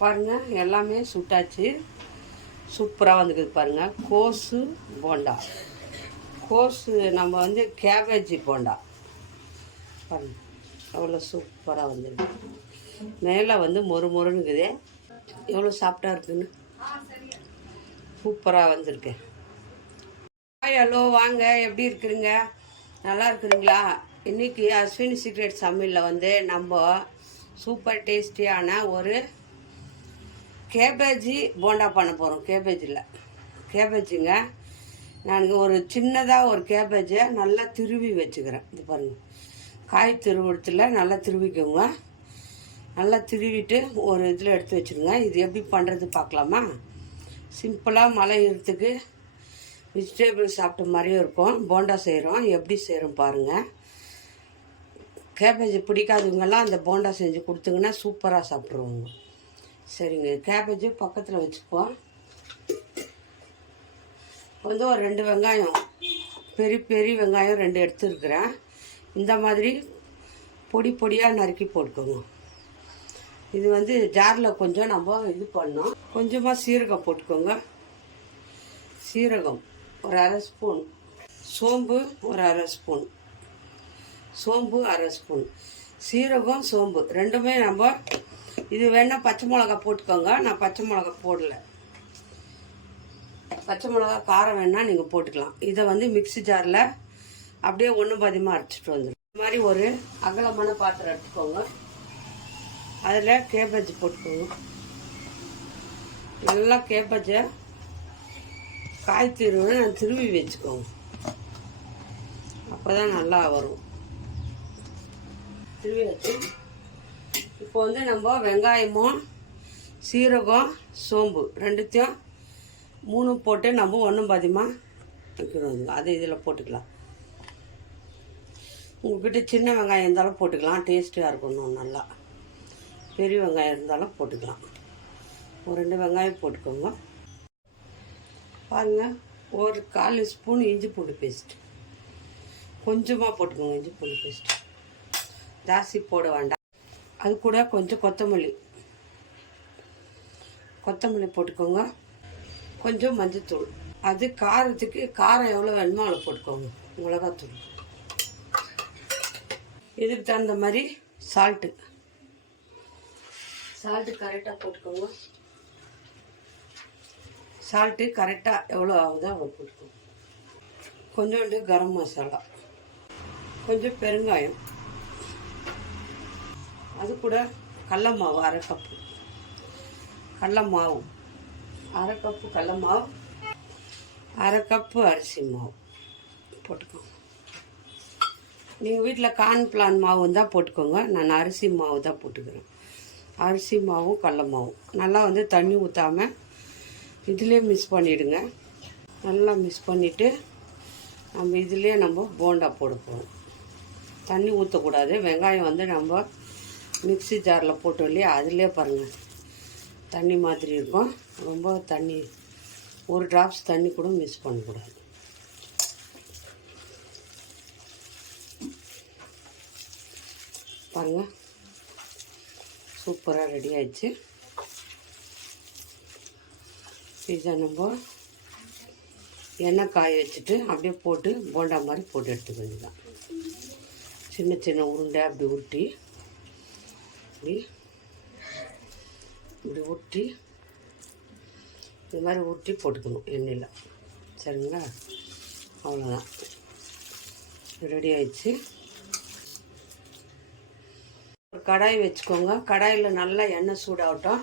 பாருங்கள், எல்லாமே சுட்டாச்சு. சூப்பராக வந்துக்குது பாருங்கள். கோஸு போண்டா, கோஸு நம்ம வந்து கேபேஜி போண்டா பாருங்கள், எவ்வளோ சூப்பராக வந்துருக்கு. மேலே வந்து மொறுமொறுன்னுக்குது. எவ்வளோ சாஃப்டாக இருக்குன்னு சூப்பராக வந்திருக்கு. ஹலோ, வாங்க, எப்படி இருக்கிறீங்க? நல்லா இருக்கிறீங்களா? இன்றைக்கி அஸ்வினி சீக்ரெட் சமையலில் வந்து நம்ம சூப்பர் டேஸ்டியான ஒரு கேபேஜி போண்டா பண்ண போகிறோம். கேபேஜிங்க, நான் ஒரு சின்னதாக ஒரு கேபேஜை நல்லா திருவி வச்சுக்கிறேன். இது பாருங்கள், காய் திருவிடத்தில் நல்லா திருவிக்கோங்க. நல்லா திருவிட்டு ஒரு இதில் எடுத்து வச்சுருங்க. இது எப்படி பண்ணுறது பார்க்கலாமா? சிம்பிளாக மழை இருத்துக்கு வெஜிடபிள் சாப்பிட்ட மாதிரியும் இருக்கும். போண்டா செய்கிறோம், எப்படி செய்கிறோம் பாருங்கள். கேபேஜ் பிடிக்காதவங்கெல்லாம் அந்த போண்டா செஞ்சு கொடுத்தீங்கன்னா சூப்பராக சாப்பிட்ருவாங்க. சரிங்க, கேபேஜ் பக்கத்தில் வச்சுப்போம். வந்து ஒரு 2 வெங்காயம், பெரிய வெங்காயம் 2 எடுத்துருக்குறேன். இந்த மாதிரி பொடி பொடியாக நறுக்கி போட்டுக்கோங்க. இது வந்து ஜாரில் கொஞ்சம் நம்ம இது பண்ணோம். கொஞ்சமாக சீரகம் போட்டுக்கோங்க. சீரகம் ஒரு 1/2 ஸ்பூன், சோம்பு ஒரு 1/2 ஸ்பூன், சோம்பு 1/2 ஸ்பூன், சீரகம் சோம்பு ரெண்டுமே நம்ம. இது வேணால் பச்சை மிளகா போட்டுக்கோங்க. நான் பச்சை மிளகா போடலை. பச்சை மிளகா காரம் வேணால் நீங்கள் போட்டுக்கலாம். இதை வந்து மிக்ஸி ஜாரில் அப்படியே ஒன்று பாதியமாக அரைச்சிட்டு வந்துடும். இந்த மாதிரி ஒரு அகலமான பாத்திரம் எடுத்துக்கோங்க. அதில் கேபேஜ் போட்டுக்கோங்க. நல்லா கேபேஜை காய் நான் திருவி வச்சுக்கோங்க. அப்போ தான் நல்லா வரும். திருவி வச்சு இப்போ வந்து நம்ம வெங்காயமும் சீரகம் சோம்பு ரெண்டுத்தையும் 3 போட்டு நம்ம ஒன்றும் பாதியமாக வைக்கணும். அது இதில் போட்டுக்கலாம். உங்கள்கிட்ட சின்ன வெங்காயம் இருந்தாலும் போட்டுக்கலாம், டேஸ்ட்டாக இருக்கணும். நல்லா பெரிய வெங்காயம் இருந்தாலும் போட்டுக்கலாம். ஒரு 2 வெங்காயம் போட்டுக்கோங்க. பாருங்கள், ஒரு 1/4 ஸ்பூன் இஞ்சி பூண்டு பேஸ்ட் கொஞ்சமாக போட்டுக்கோங்க. இஞ்சி பூண்டு பேஸ்ட் ஜாஸ்தி போட வேண்டாம். அது கூட கொஞ்சம் கொத்தமல்லி போட்டுக்கோங்க. கொஞ்சம் மஞ்சத்தூள். அது காரத்துக்கு காரம் எவ்வளோ வேணுமோ அவ்வளோ போட்டுக்கோங்க. மிளகாத்தூள், இதுக்கு தகுந்த மாதிரி சால்ட்டு கரெக்டாக போட்டுக்கோங்க. சால்ட்டு கரெக்டாக எவ்வளோ ஆகுதோ அவ்வளோ போட்டுக்கோங்க. கொஞ்சோண்டு கரம் மசாலா, கொஞ்சம் பெருங்காயம், அது கூட கடல மாவு 1/2 கப்பு, கடல மாவு 1/2 கப்பு, கடல மாவு 1/2 கப்பு, அரிசி மாவு போட்டுக்கோங்க. நீங்கள் வீட்டில் கார்ன்ஃப்ளார் மாவு இருந்தால் போட்டுக்கோங்க. நான் அரிசி மாவு தான் போட்டுக்கிறேன். அரிசி மாவும் கடல மாவும் நல்லா வந்து தண்ணி ஊற்றாமல் இதிலே மிக்ஸ் பண்ணிவிடுங்க. நல்லா மிக்ஸ் பண்ணிவிட்டு நம்ம இதிலே நம்ம போண்டா போட போகிறோம். தண்ணி ஊற்றக்கூடாது. வெங்காயம் வந்து நம்ம மிக்ஸி ஜாரில் போட்டோம் இல்லையா, அதிலே பாருங்கள் தண்ணி மாதிரி இருக்கும். ரொம்ப தண்ணி, ஒரு ட்ராப்ஸ் தண்ணி கூட மிக்ஸ் பண்ணக்கூடாது. பாருங்கள், சூப்பராக ரெடி ஆயிடுச்சு. இதை நம்ம எண்ணெய் காய வச்சுட்டு அப்படியே போட்டு போண்டா மாதிரி போட்டு எடுத்துக்க வேண்டியதான். சின்ன சின்ன உருண்டை அப்படி உருட்டி இப்படி உருட்டி இந்த மாதிரி உருட்டி போட்டுக்கணும் எண்ணெயில். சரிங்களா? அவ்வளோதான், ரெடி ஆயிடுச்சு. ஒரு கடாய் வச்சுக்கோங்க. கடாயில் நல்லா எண்ணெய் சூடாகட்டும்.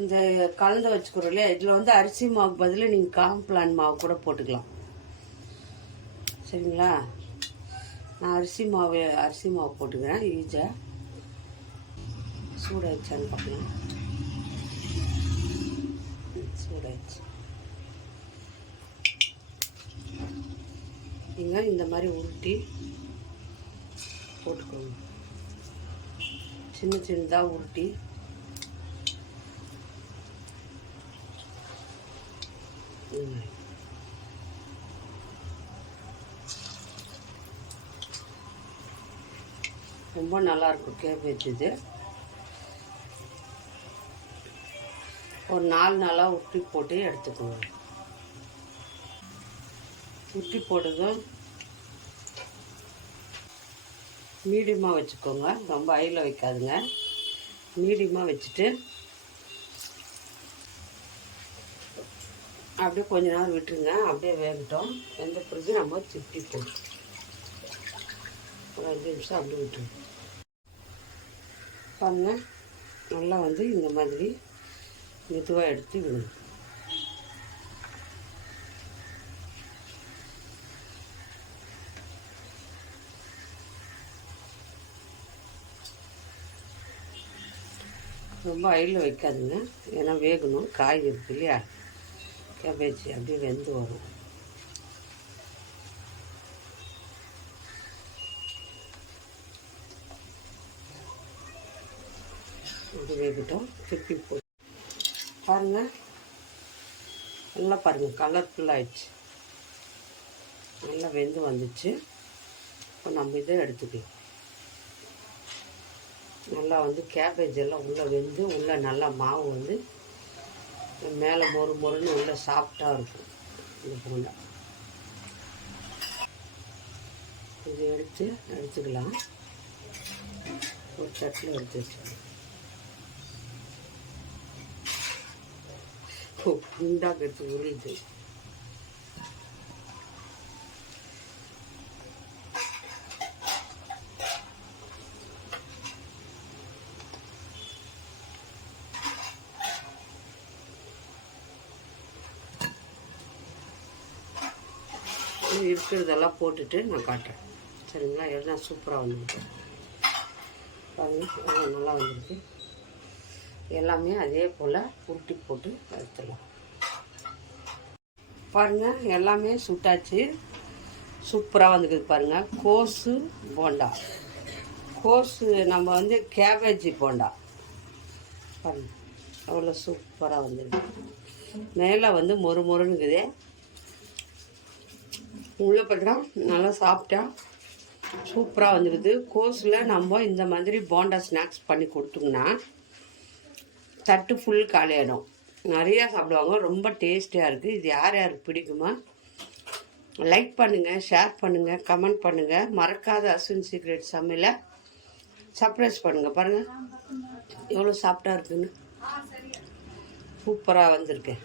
இந்த கலந்து வச்சுக்கிறோம் இல்லையா, இதில் வந்து அரிசி மாவுக்கு பதில் நீங்கள் கார்ன்ஃப்ளார் மாவு கூட போட்டுக்கலாம். சரிங்களா? நான் அரிசி மாவு போட்டுக்கிறேன். ஈஸியாக சூடாயிடுச்சான்னு பார்க்கலாம். சூடாயிடுச்சு. நீங்கள் இந்த மாதிரி உருட்டி போட்டுக்கோங்க. சின்னதாக உருட்டி ரொம்ப நல்லாயிருக்கும் கேபேஜ். இது ஒரு 4 நாளாக உருட்டி போட்டு எடுத்துக்கோங்க. உருட்டி போட்டதும் மீடியமாக வச்சுக்கோங்க, ரொம்ப ஹையில் வைக்காதுங்க. மீடியமாக வச்சுட்டு அப்படியே கொஞ்ச நேரம் விட்டுருங்க. அப்படியே வேகட்டும். வெந்த பிறகு நம்ம திருப்பி போட்டு ஒரு 5 நிமிஷம் அப்படியே விட்டுருங்க. பாருங்க, நல்லா வந்து இந்த மாதிரி மெதுவாக எடுத்து விடுங்க. ரொம்ப ஹையில் வைக்காதுங்க, ஏன்னா வேகணும். காய் இருக்கு இல்லையா, கேபேஜ் அப்படியே வெந்து வரும். அப்படி வேகட்டும். திருப்பி போட்டு பாருங்கள், நல்லா பாருங்கள், கலர்ஃபுல்லாகிடுச்சு. நல்லா வெந்து வந்துச்சு. இப்போ நம்ம இதை எடுத்துக்கலாம். நல்லா வந்து கேபேஜ் எல்லாம் உள்ளே வெந்து உள்ளே நல்லா மாவு வந்து மேலே மொறு மொறுன்னு உள்ளே சாஃப்டாக இருக்கும். இந்த போண்டா இது எடுத்துக்கலாம். ஒரு தட்டில் எடுத்து வச்சுக்கலாம். குண்டாக எடுத்து உரியுது. இருக்கிறதெல்லாம் போட்டுட்டு நான் காட்டுறேன், சரிங்களா? எல்லாம் சூப்பராக வந்துருக்கு பாருங்கள், நல்லா வந்துருக்கு. எல்லாமே அதே போல் உருட்டி போட்டு எடுத்துடலாம். பாருங்கள், எல்லாமே சுட்டாச்சு. சூப்பராக வந்துருக்குது பாருங்கள். கோஸு போண்டா, கோஸு நம்ம வந்து கேபேஜி போண்டா பாருங்கள், அவ்வளோ சூப்பராக வந்துருக்கு. மேலே வந்து மொறு மொறுன்னுக்குது, உள்ளே பார்த்தா நல்லா சாப்பிட்டா சூப்பராக வந்துடுது. கோஸில் நம்ம இந்த மாதிரி போண்டா ஸ்நாக்ஸ் பண்ணி கொடுத்தோம்னா தட்டு ஃபுல் காலியாகிடும். நிறையா சாப்பிடுவாங்க, ரொம்ப டேஸ்டியாக இருக்குது. இது யார் யாருக்கு பிடிக்குமா லைக் பண்ணுங்கள், ஷேர் பண்ணுங்கள், கமெண்ட் பண்ணுங்கள். மறக்காத அஸ்வின் சீக்ரெட் சமையலை சர்ப்ரைஸ் பண்ணுங்கள். பாருங்கள் எவ்வளோ சாஃப்டாக இருக்குதுன்னு, சூப்பராக வந்திருக்கு.